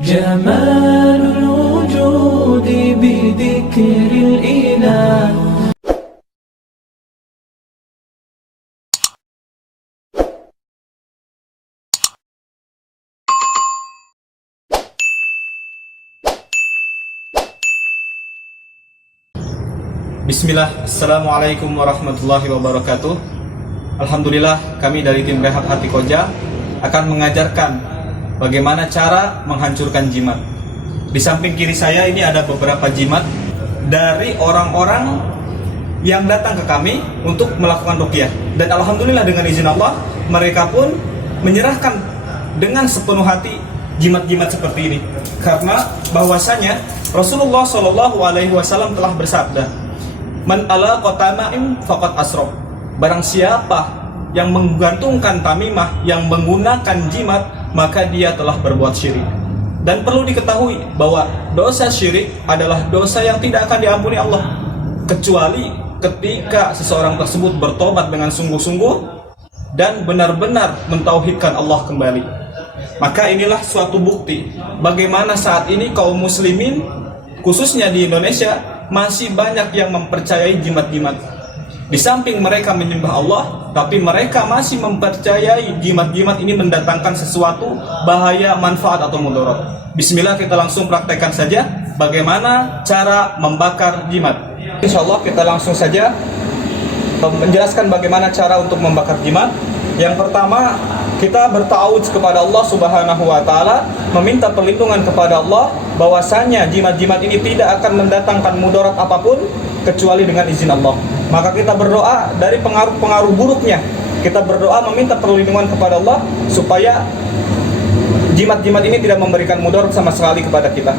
جمال الوجود بذكر الإله. Bismillah, Assalamualaikum warahmatullahi wabarakatuh. Alhamdulillah, kami dari tim Rehab Hati Koja akan mengajarkan bagaimana cara menghancurkan jimat. Di samping kiri saya ini ada beberapa jimat dari orang-orang yang datang ke kami untuk melakukan ruqyah. Dan alhamdulillah dengan izin Allah, mereka pun menyerahkan dengan sepenuh hati jimat-jimat seperti ini. Karena bahwasanya Rasulullah SAW telah bersabda, "Man ala qatama'im faqad asrof." Barang siapa yang menggantungkan tamimah, yang menggunakan jimat, maka dia telah berbuat syirik. Dan perlu diketahui bahwa dosa syirik adalah dosa yang tidak akan diampuni Allah, kecuali ketika seseorang tersebut bertobat dengan sungguh-sungguh dan benar-benar mentauhidkan Allah kembali. Maka inilah suatu bukti bagaimana saat ini kaum muslimin, khususnya di Indonesia, masih banyak yang mempercayai jimat-jimat. Di samping mereka menyembah Allah, tapi mereka masih mempercayai jimat-jimat ini mendatangkan sesuatu bahaya, manfaat atau mudarat. Bismillah, kita langsung praktekkan saja bagaimana cara membakar jimat. Insyaallah kita langsung saja menjelaskan bagaimana cara untuk membakar jimat. Yang pertama, kita bertawudz kepada Allah Subhanahu wa taala, meminta perlindungan kepada Allah bahwasanya jimat-jimat ini tidak akan mendatangkan mudarat apapun kecuali dengan izin Allah. Maka kita berdoa dari pengaruh-pengaruh buruknya. Kita berdoa meminta perlindungan kepada Allah supaya jimat-jimat ini tidak memberikan mudarat sama sekali kepada kita.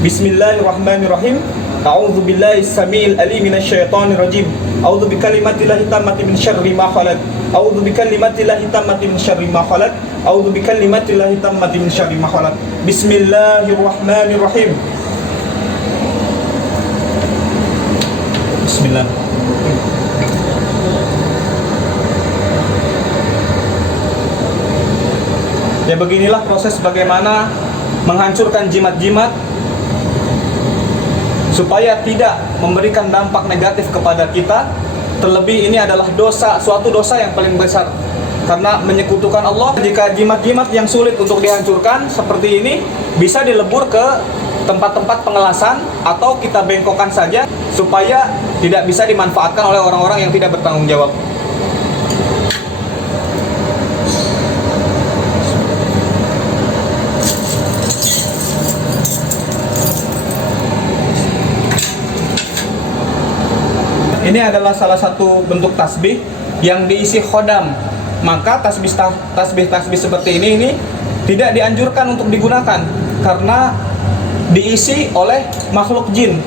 Bismillahirrahmanirrahim. A'udzu billahi samiil alim minasyaitonir rajim. A'udzu bikalimatillahi tammati min syarri ma khalaq. A'udzu bikalimatillahi tammati min syarri ma khalaq. A'udzu bikalimatillahi tammati min syarri ma khalaq. Bismillahirrahmanirrahim. Bismillah. Ya, beginilah proses bagaimana menghancurkan jimat-jimat supaya tidak memberikan dampak negatif kepada kita. Terlebih ini adalah dosa, suatu dosa yang paling besar karena menyekutukan Allah. Jika jimat-jimat yang sulit untuk dihancurkan seperti ini, bisa dilebur ke tempat-tempat pengelasan atau kita bengkokkan saja supaya tidak bisa dimanfaatkan oleh orang-orang yang tidak bertanggung jawab. Ini adalah salah satu bentuk tasbih yang diisi khodam. Maka tasbih seperti ini tidak dianjurkan untuk digunakan karena diisi oleh makhluk jin.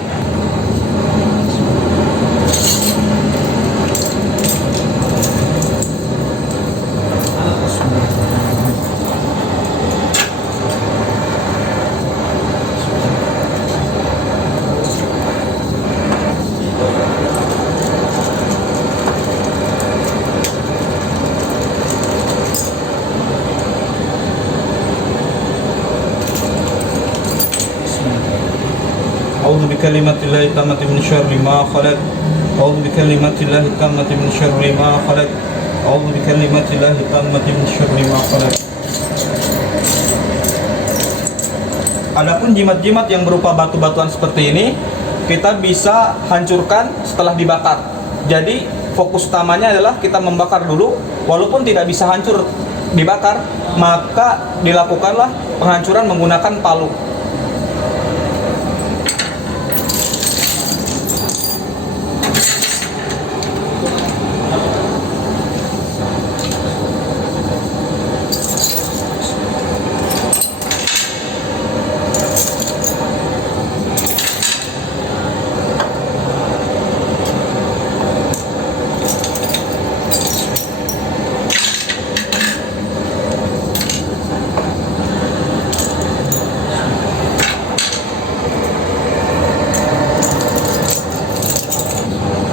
A'udzu bikalimatillahi tammati min syarri ma khalaq. A'udzu bikalimatillahi tammati min syarri ma khalaq. A'udzu bikalimatillahi tammati min syarri ma khalaq. Adapun jimat-jimat yang berupa batu-batuan seperti ini, kita bisa hancurkan setelah dibakar. Jadi fokus utamanya adalah kita membakar dulu. Walaupun tidak bisa hancur dibakar, maka dilakukanlah penghancuran menggunakan palu.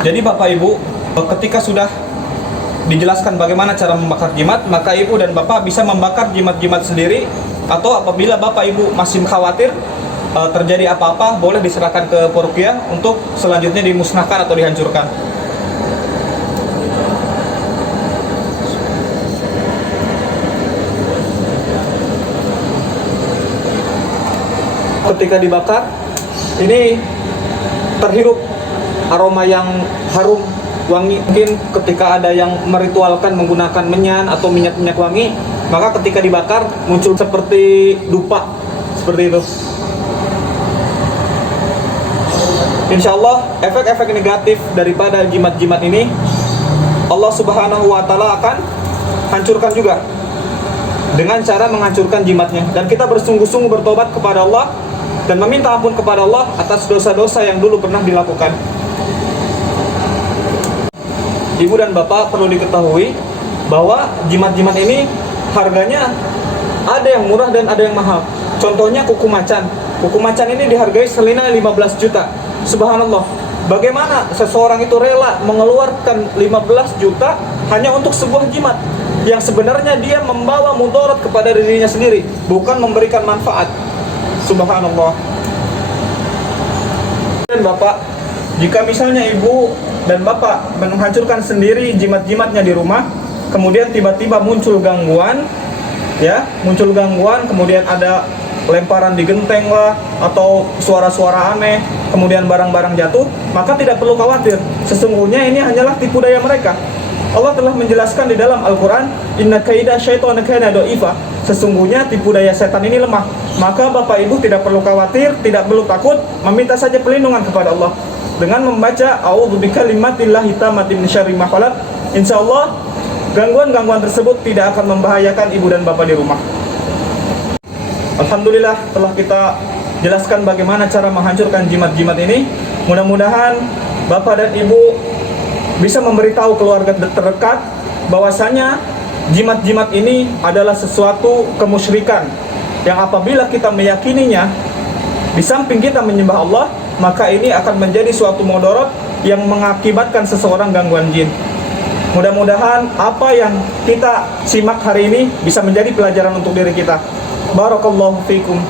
Jadi Bapak Ibu, ketika sudah dijelaskan bagaimana cara membakar jimat, maka Ibu dan Bapak bisa membakar jimat-jimat sendiri Atau apabila Bapak Ibu masih khawatir terjadi apa-apa, boleh diserahkan ke peruqyah untuk selanjutnya dimusnahkan atau dihancurkan. Ketika dibakar, ini terhirup aroma yang harum, wangi. Mungkin ketika ada yang meritualkan menggunakan menyan atau minyak-minyak wangi, maka ketika dibakar muncul seperti dupa, seperti itu. Insya Allah efek-efek negatif daripada jimat-jimat ini Allah Subhanahu wa Ta'ala akan hancurkan juga dengan cara menghancurkan jimatnya. Dan kita bersungguh-sungguh bertobat kepada Allah dan meminta ampun kepada Allah atas dosa-dosa yang dulu pernah dilakukan. Ibu dan Bapak perlu diketahui bahwa jimat-jimat ini harganya ada yang murah dan ada yang mahal. Contohnya kuku macan. Kuku macan ini dihargai selinang 15 juta. Subhanallah, bagaimana seseorang itu rela mengeluarkan 15 juta hanya untuk sebuah jimat yang sebenarnya dia membawa mudarat kepada dirinya sendiri, bukan memberikan manfaat. Subhanallah. Dan Bapak, jika misalnya Ibu dan Bapak menghancurkan sendiri jimat-jimatnya di rumah, kemudian tiba-tiba muncul gangguan, kemudian ada lemparan di genteng lah, atau suara-suara aneh, kemudian barang-barang jatuh, maka tidak perlu khawatir. Sesungguhnya ini hanyalah tipu daya mereka. Allah telah menjelaskan di dalam Al-Quran, Inna kaida syaitana kana dha'ifa. Sesungguhnya tipu daya setan ini lemah. Maka Bapak Ibu tidak perlu khawatir, tidak perlu takut, meminta saja perlindungan kepada Allah dengan membaca A'udzu bikalimatillahi tammati min syarri ma khalaq. Insyaallah gangguan-gangguan tersebut tidak akan membahayakan ibu dan bapak di rumah. Alhamdulillah telah kita jelaskan bagaimana cara menghancurkan jimat-jimat ini. Mudah-mudahan bapak dan ibu bisa memberitahu keluarga terdekat bahwasanya jimat-jimat ini adalah sesuatu kemusyrikan yang apabila kita meyakininya, di samping kita menyembah Allah, maka ini akan menjadi suatu mudarat yang mengakibatkan seseorang gangguan jin. Mudah-mudahan apa yang kita simak hari ini bisa menjadi pelajaran untuk diri kita. Barakallahu fikum.